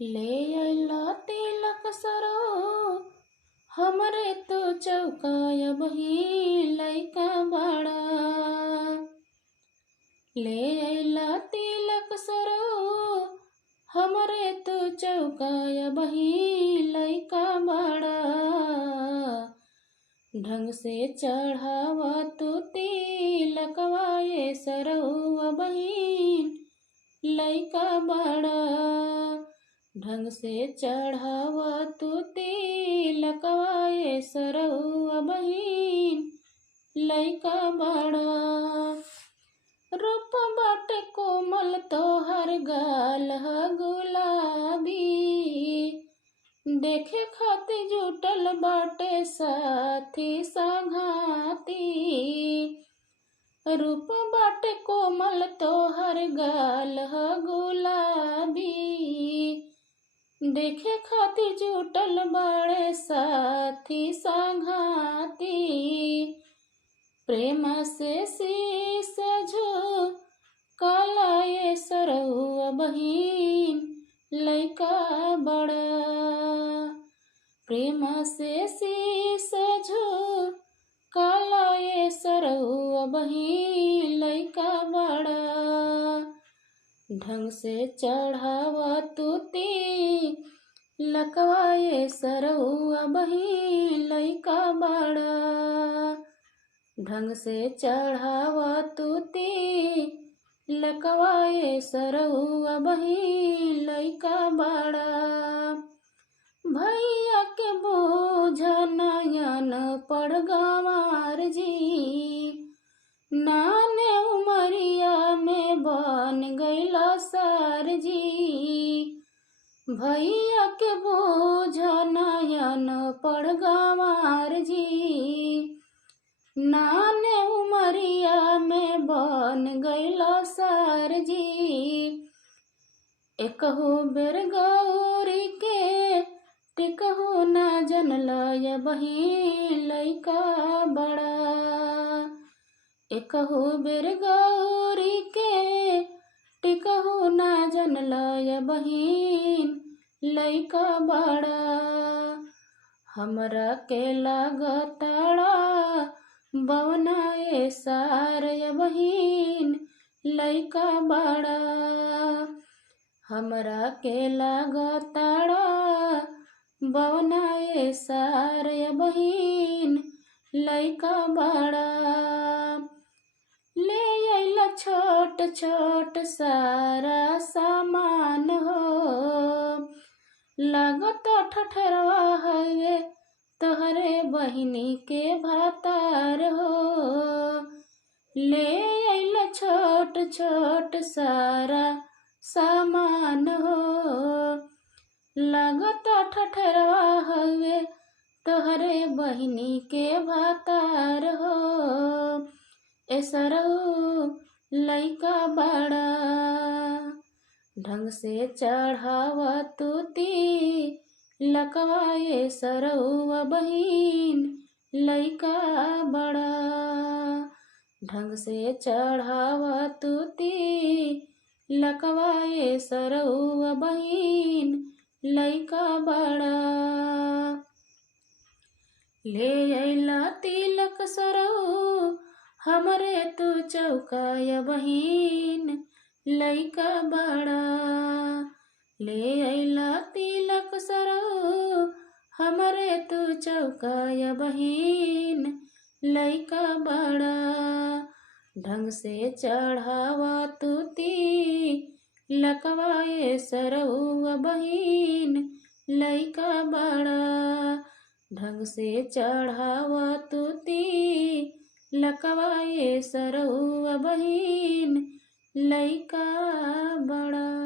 ले अइला तिलक सरो हमरे तो चौकाया बही लइका बड़ा। ले अइला तिलक सरो हमरे तो चौकाया बही लइका बड़ा। ढंग से चढ़ावा तो तिलकवा ये सरौआ बहिन लइका बड़ा। ढंग से चढ़ावा तो तिलकवा ये सरौआ बहिन लइका बड़ा। रूप बाटे कोमल तोहर गाल ह गुलाबी। देखे खातिर जुटल बाटे साथी संघाती। रूप बाटे कोमल तोहर गाल ह गुलाबी। देखे खातिर जुटल बाड़े साथी संघाती। प्रेम से शीस झुकाला ये सरौआ बहिन लइका बड़ा। प्रेम से शीस झुकाला ये सरौआ बहिन लइका बड़ा। ढंग से चढ़ावा तू तिलकवा ये सरौआ बहिन लइका बड़ा। ढंग से चढ़ावा तू तिलकवा ये सरौआ बहिन लइका बड़ा। भैया के बोझा नयन पड़ गंवार जी। नाने उमरिया में बन गइला सार जी। भैया के बोझा नयन पड़ गंवार जी। नाने उमरिया में बन गइला सार जी। एकहु बेर गौरी के टिकहु ना जनला ये बहिन लइका बड़ा। एकहु बेर गौरी के टिकहु ना जनला ये बहिन लइका बड़ा। हमरा के लागताड़ा बवना ये सार ये बहिन लइका बड़ा। हमरा के लागताड़ा बवना ये सार ये बहिन लइका बड़ा। ले अइला छोट छोट सारा सामान हो। लागत ठठरवा हवे तोहरे बहिनी के भातार हो। ले अइला छोट छोट सारा सामान हो। लागत ठठरवा हवे तोहरे बहिनी के भातार हो। ए सरौ लइका बड़ा। ढंग से चढ़ावा तू तिलकवा ये सरौआ बहिन लइका बड़ा। ढंग से चढ़ावा तू तिलकवा ये सरौआ बहिन लइका बड़ा। ले अइला तिलक सरौ हमरे तू चौकाया बहिन लइका बड़ा। ले अइला तिलक सरौ हमरे तू चौकाया बहिन लइका बड़ा। ढंग से चढ़ावा तू तिलकवा ये सरौआ बहिन लइका बड़ा। ढंग से चढ़ावा तू तिलकवा ये सरौआ बहिन लइका बड़ा।